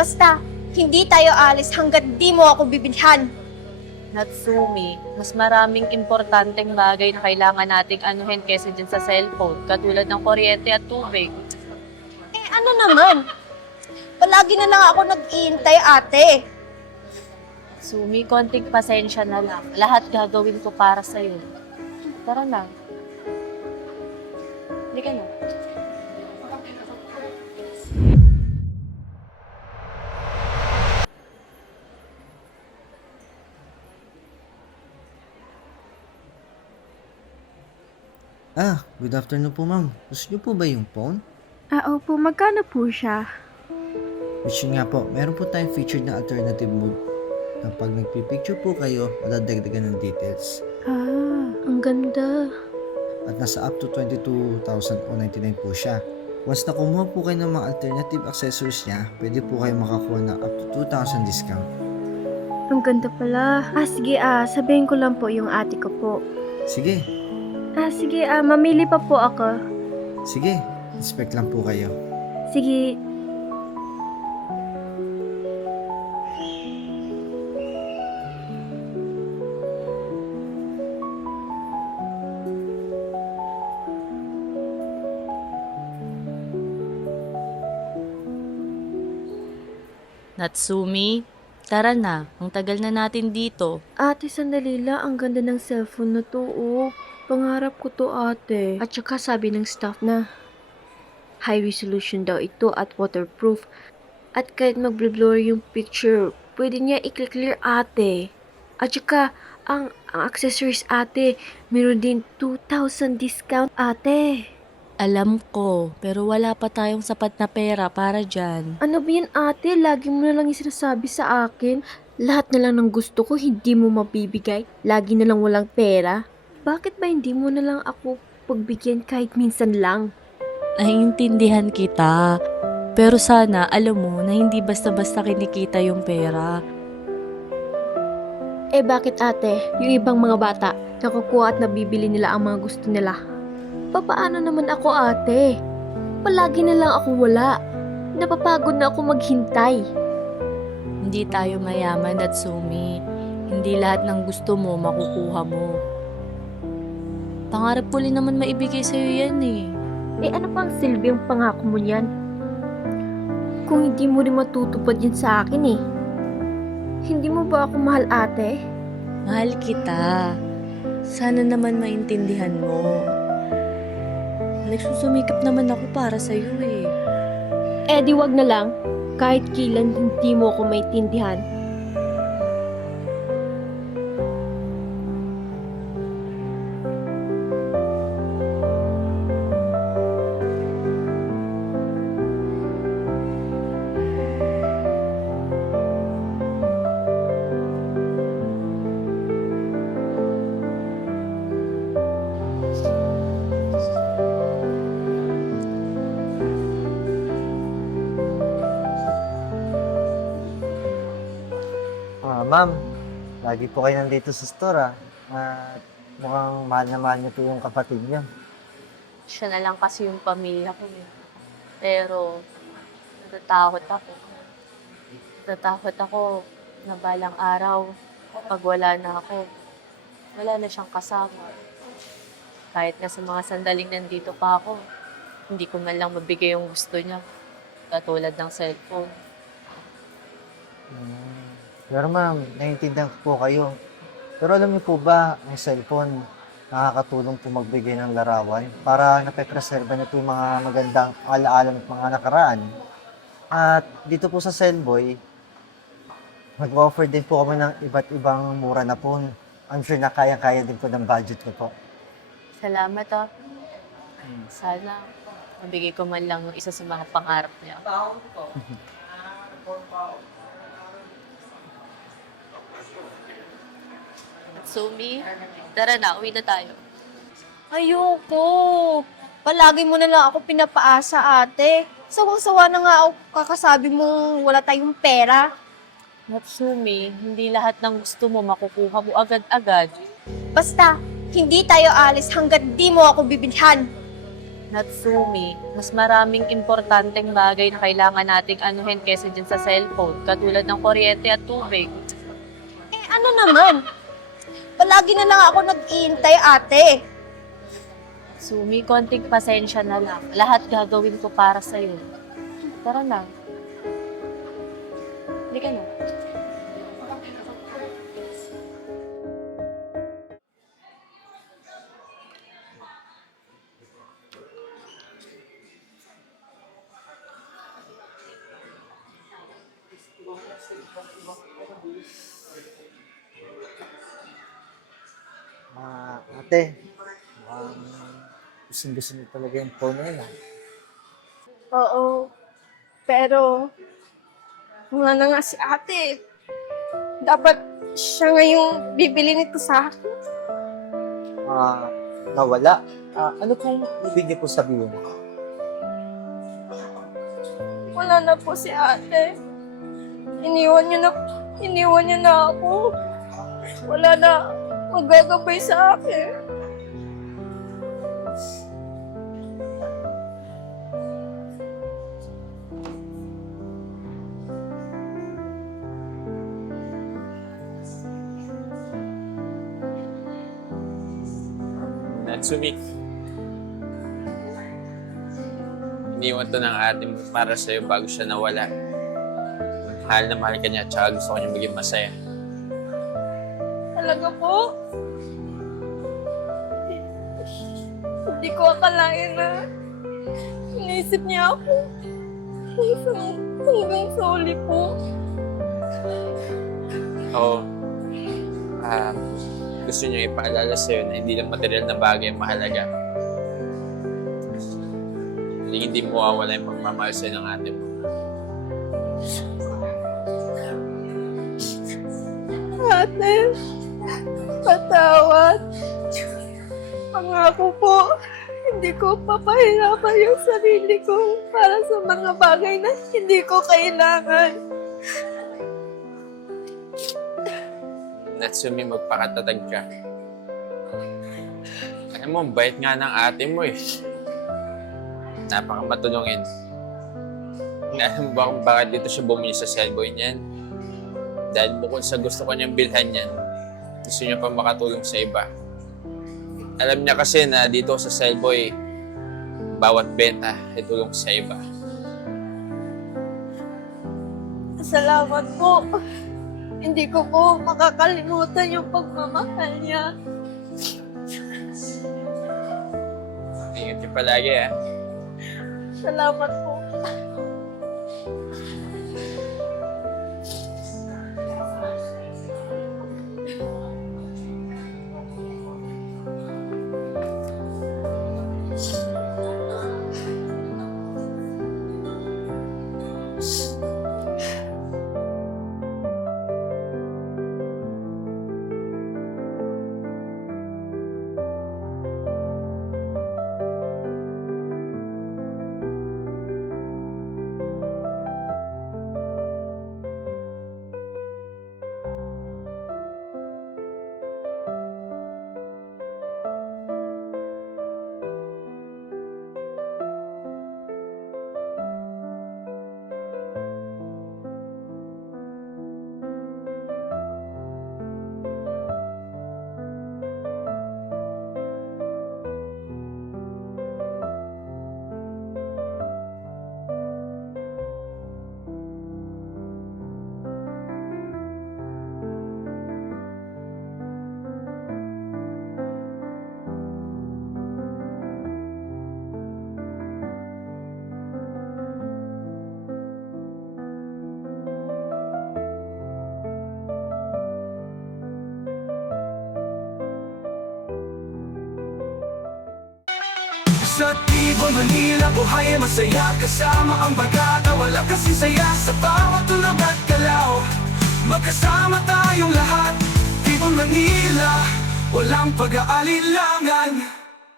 Basta, hindi tayo alis hanggat di mo ako bibilhan. Natsumi, mas maraming importanteng bagay na kailangan nating anuhin kesa dyan sa cellphone, katulad ng kuryente at tubig. Eh ano naman? Palagi na lang ako nag-iintay ate. Sumi, konting pasensya na lang. Lahat gagawin ko para sa'yo. Tara na. Hindi ka na. Ah, good afternoon po ma'am. Gusto niyo po ba yung phone? Ah, opo. Magkano po siya? Which yun nga po, meron po tayong featured na alternative mode na pag nagpipicture po kayo, madadagdagan ng details. Ah, ang ganda. At nasa up to 22,099 po siya. Once na kumuha po kayo ng mga alternative accessories niya, pwede po kayo makakuha ng up to 2,000 discount. Ang ganda pala. Ah, sige ah. Sabihin ko lang po yung ate ko po. Sige, Ah, sige ah. Mamili pa po ako. sige, inspect lang po kayo. Sige. Natsumi, tara na. Ang tagal na natin dito. Ate, sandali lang. Ang ganda ng cellphone na to, oh. Pangarap ko to, ate. At saka sabi ng staff na high resolution daw ito at waterproof. At kahit mag-blur yung picture, pwede niya i-clear ate. At saka, ang, ang accessories ate, meron din 2,000 discount ate. Alam ko, pero wala pa tayong sapat na pera para dyan. Ano ba yan ate? Lagi mo na lang yung sinasabi sa akin. Lahat na lang ng gusto ko, hindi mo mabibigay. Lagi na lang walang pera. Bakit ba hindi mo na lang ako pagbigyan kahit minsan lang? Naiintindihan kita. Pero sana, alam mo, na hindi basta-basta kinikita yung pera. Eh bakit ate, yung ibang mga bata, nakukuha at nabibili nila ang mga gusto nila? Papaano naman ako ate? Palagi na lang ako wala. Napapagod na ako maghintay. Hindi tayo mayaman at sumi. Hindi lahat ng gusto mo makukuha mo. Pangarap ko rin naman maibigay sa'yo yan eh. Eh ano pang silbi yung pangako mo niyan? Kung hindi mo rin matutupad yan sa akin eh. Hindi mo ba ako mahal ate? Mahal kita. Sana naman maintindihan mo. Nagsusumikap naman ako para sa'yo eh. Eh di wag na lang. Kahit kailan hindi mo ako maintindihan. Ma'am, lagi po kayo nandito sa store ah. At mukhang mahal na mahal niyo po yung kapatid niyo. Siya na lang kasi yung pamilya ko eh. Pero, natatakot ako. Natatakot ako na balang araw, pag wala na ako, wala na siyang kasama. Kahit nga sa mga sandaling nandito pa ako, hindi ko man lang mabigay yung gusto niya. Katulad ng cellphone. Hmm. Pero ma'am, naiintindihan ko po kayo. Pero alam niyo po ba, ang cellphone, nakakatulong po magbigay ng larawan para napepreserba niyo po yung mga magandang alaala at mga nakaraan. At dito po sa Cellboy, mag-offer din po kami ng iba't ibang mura na po. I'm sure na kaya-kaya din po ng budget ko po. Salamat ah. Sana mabigay ko man lang yung isa sa mga pangarap niya. Sumi, tara na, uwi na tayo. Ayoko. Palagi mo na lang ako pinapaasa ate. Sawang-sawa na nga ako kakasabi mo wala tayong pera. Natsumi, hindi lahat ng gusto mo makukuha mo agad-agad. Basta, hindi tayo alis hanggat di mo ako bibilhan. Natsumi, mas maraming importanteng bagay na kailangan nating anuhin kesa dyan sa cellphone, katulad ng kuryente at tubig. Eh, ano naman? Palagi na lang ako nag-iintay, ate. Sumi, konting pasensya na lang. Lahat gagawin ko para sa'yo. Tara na. Hindi ka na. Ah, ate, um, gusto gusto niyo talaga yung phone ah. Oo. Pero, wala na nga si ate. Dapat siya nga yung bibili nito sa akin. Ah, nawala. Ah, ano pong ibig niyo po sabihin? Wala na po si ate. Iniwan niya na, iniwan niya na ako. Wala na magagabay sa akin. Natsumi. Iniwan to ng ate mo para sa'yo bago siya nawala. Mahal na mahal ka niya at saka gusto ko niya maging masaya. Talaga po? Hindi ko akalain na inisip niya ako. Hanggang, hanggang sa uli po. Oo. Ah, gusto niya ipaalala sa'yo na hindi lang material na bagay ang mahalaga. Hindi, hindi mo mawawala yung pagmamahal sa'yo ng ate mo. Ate, patawad. Pangako po, hindi ko papahirapan yung sarili ko para sa mga bagay na hindi ko kailangan. Natsumi, magpakatatag ka. Alam mo, bait nga ng ate mo eh. Napakamatulungin. Alam mo ba kung bakit dito siya bumili sa cellboy niyan? Dahil bukod sa gusto ko niyang bilhan niyan, gusto niya pa makatulong sa iba. Alam niya kasi na dito sa cellboy, bawat benta ay tulong sa iba. Salamat po. Hindi ko po makakalimutan yung pagmamahal niya. Ingat ka palagi ah. Salamat po. Sa Tibo, Manila, buhay ay masaya. Kasama ang bagata, wala kasi saya. Sa bawat tulog at galaw Magkasama tayong lahat. Tibo, Manila, walang pag-aalilangan